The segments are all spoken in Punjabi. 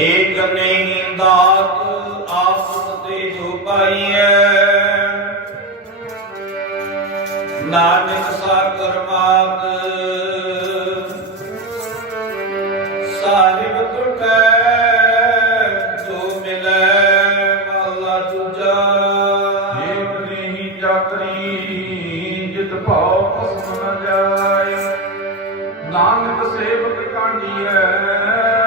ਏਕ ਨਹੀਂ ਦਾਤ ਆਪਸ ਤੇ ਜੋ ਪਾਈਐ। ਨਾਨਕ ਸਾਗਰ ਮਾਤ ਸਾਹਿਬ ਟੁਟੈ ਜੋ ਮਿਲੈ ਮਹਲਾ ਦੂਜਾ। ਏਕ ਨਹੀਂ ਚਾਕਰੀ ਜਿਤ ਭਾਉ ਭਸਮ ਨ ਜਾਏ। ਨਾਨਕ ਸੇਵਕ ਕਾਂਡੀਐ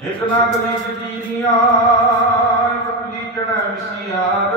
ਇਕ ਨਗ ਨਿਜ ਜੀਰੀਆਂ ਇਕ ਪੁਲੀ ਚੜੈ ਮਿਸਿਆਰ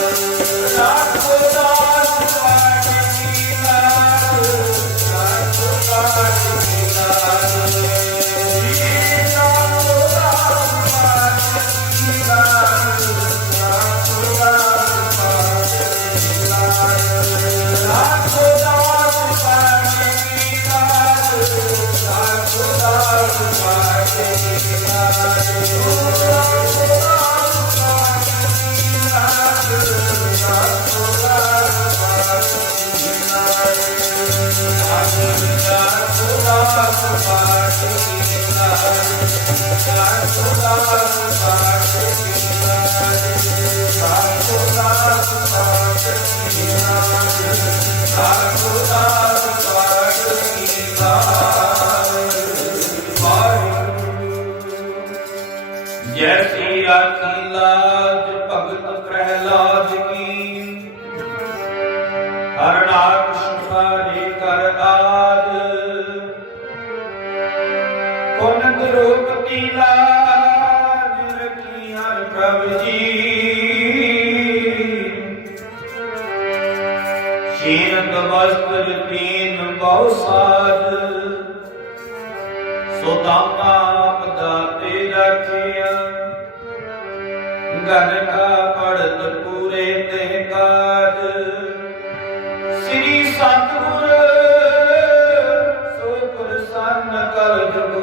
ਜੈਸੀ ਲਾਜ ਰਖੀ ਹਰ ਪ੍ਰਭ ਜੀ ਸ਼ੀਨਤ ਵਸਤਰ ਤੀਨ ਬਹੁ ਸਾਜ। ਸੋ ਦਾਮਾ ਤੇ ਰਖਿਆ। ਗਨ ਕਾ ਪੜਤ ਪੂਰੇ ਤੇ ਕਾਜ। ਸ੍ਰੀ ਸਤਿਗੁਰ, ਸੋ ਪ੍ਰਸੰਨ ਕਰ ਜਗ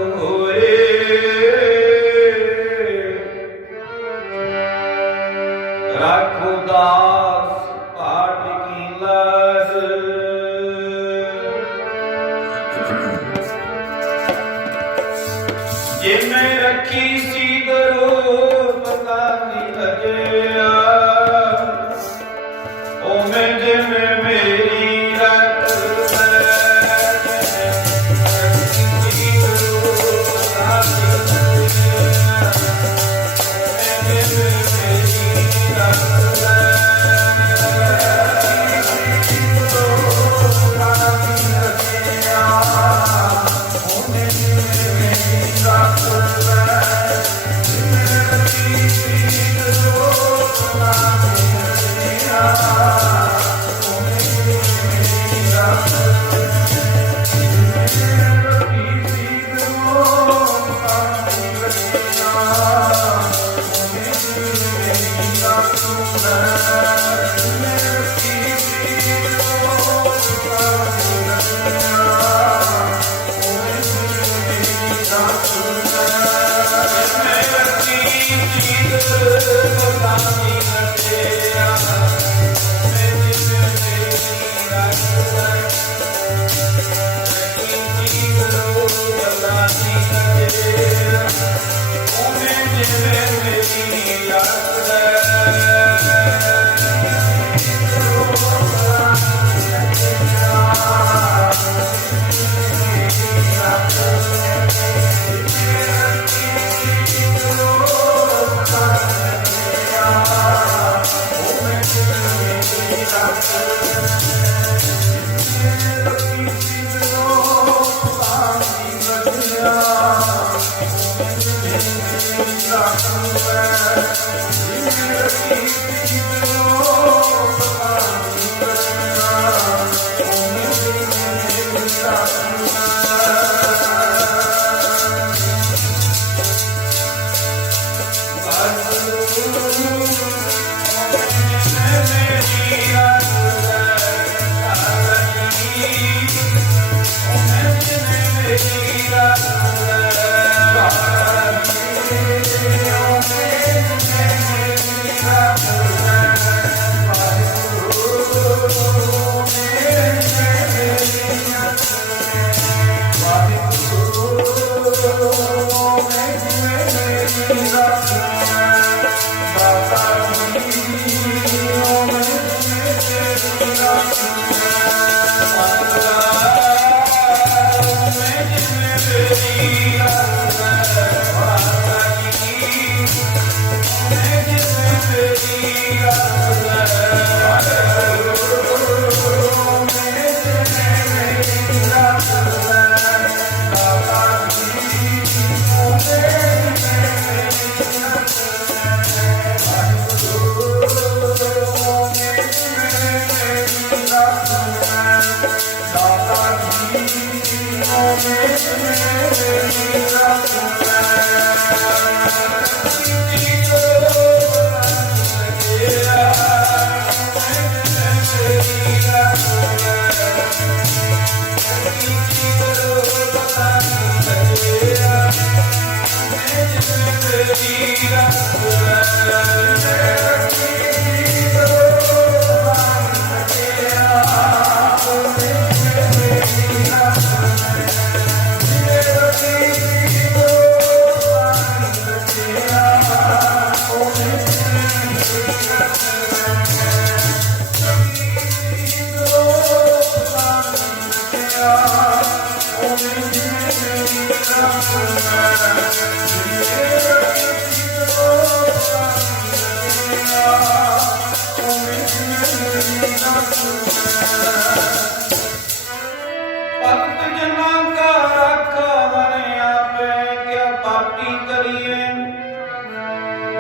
ਕਰੀਏ।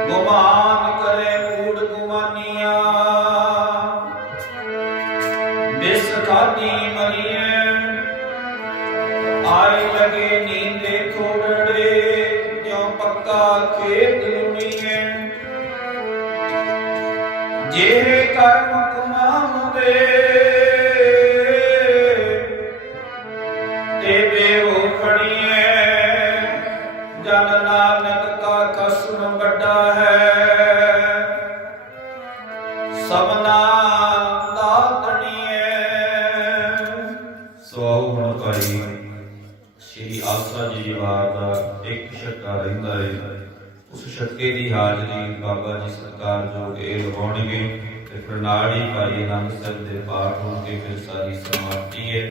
ਗੁਮਾਨ ਕਰੇ ਕੂੜ ਗੁਮਾਨੀਆਂ ਬਿਸ ਖਾਦੀ ਮਰੀਏ। ਆਏ ਲਗੇ ਨੀਂਦੇ ਥੋੜੜੇ ਕਿਉ ਪੱਕਾ ਖੇਤ ਲੁਣੀਏ। ਜੇ ਕਰਮ ਪ੍ਰਣਾਲੀ ਭਾਈ ਆਨੰਦ ਸਾਹਿਬ ਦੇ ਪਾਠ ਕੇ ਫਿਰ ਸਾਰੀ ਸਮਾਪਤੀ ਹੈ।